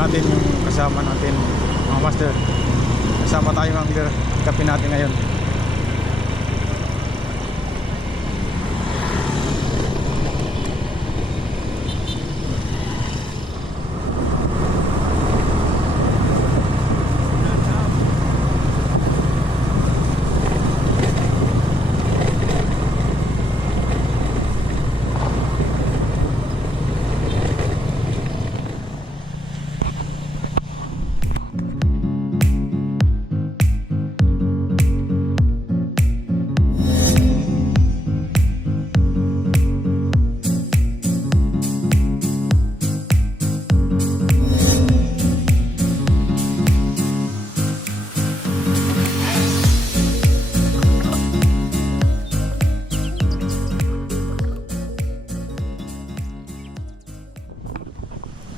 natin yung kasama natin mga master. Kasama tayong angler, kapin natin ngayon.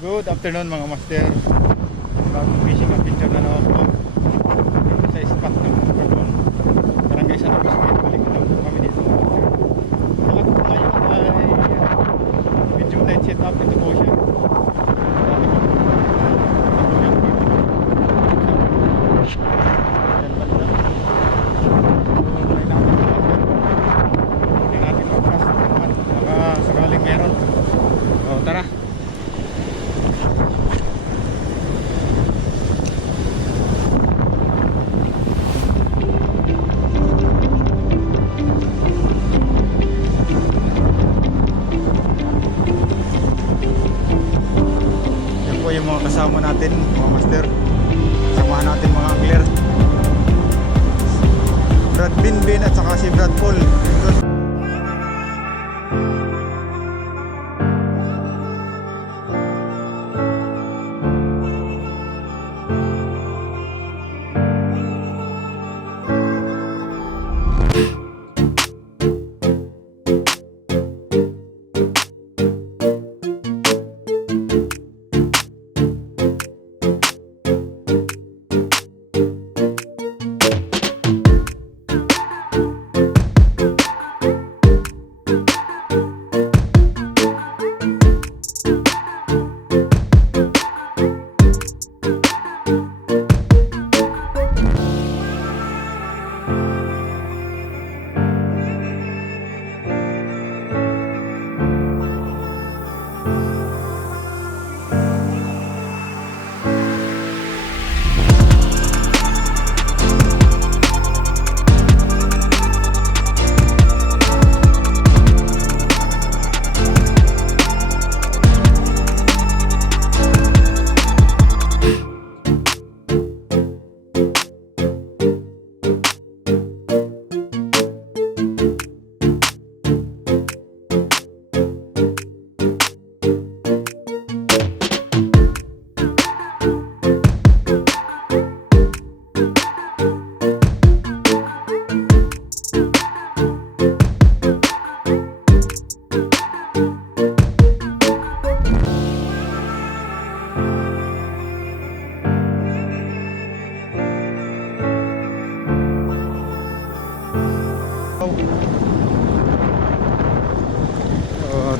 Good afternoon mga master. Bagong fishing adventure na naman po dito sa spot ng Carbon, Barangay San Agustin. Balik na po kami dito mga master. Lahat po ngayon ay medyo tight set up. Ito po siya. Sakaling meron. Tara. Yung mga kasama natin mga master, samahan natin mga angler, Brad Binbin at saka si Brad Paul.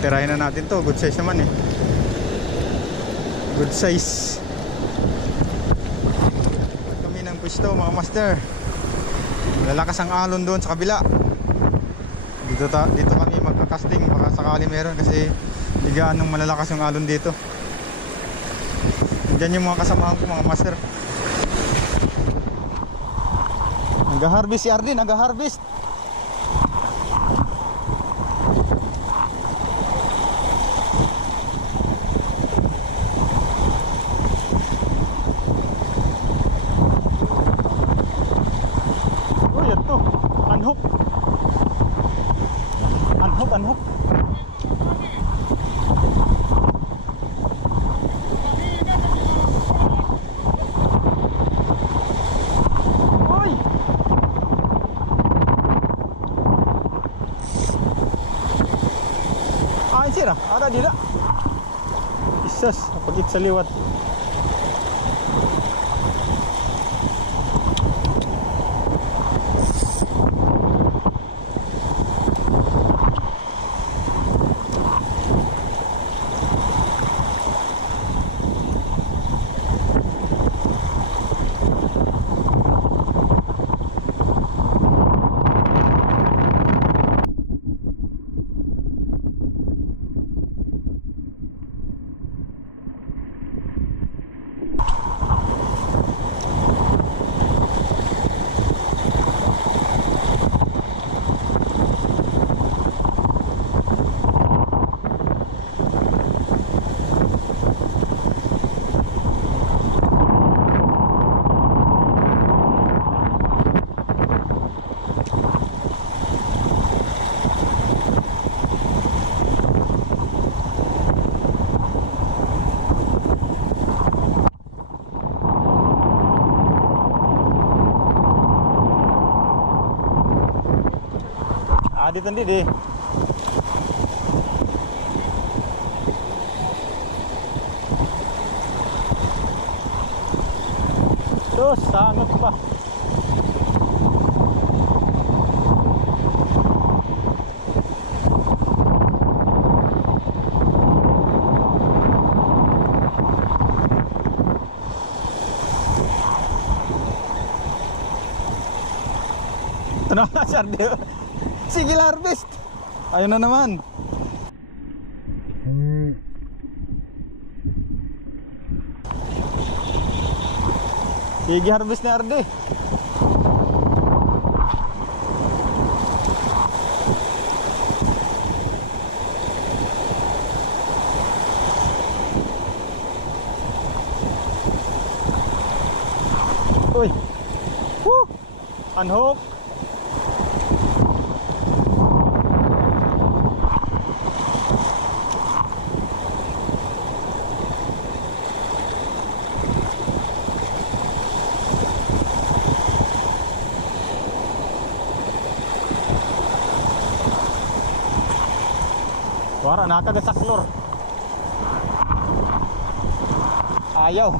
Tirahin na natin to, good size naman eh. Good size. Kami ng pwesto mga master. Lalakas ang alon doon sa kabila. Dito kami magka-casting baka sakali meron kasi bigaan ng malalakas yung alon dito. Diyan yung mga kasamahan ko mga master. Nag-harvest si Arden, nag-harvest. Anhok. Oy. Sira, ada dia. Isus, pagit sa liwat. dito hindi. Terus, sangat pa. Ano na, Sardio? Sige, harvest. Ayun na naman. Sige, harvest ni Arde. Uy. Woo! Unhook. Wara, nakagasaklor. Ayaw.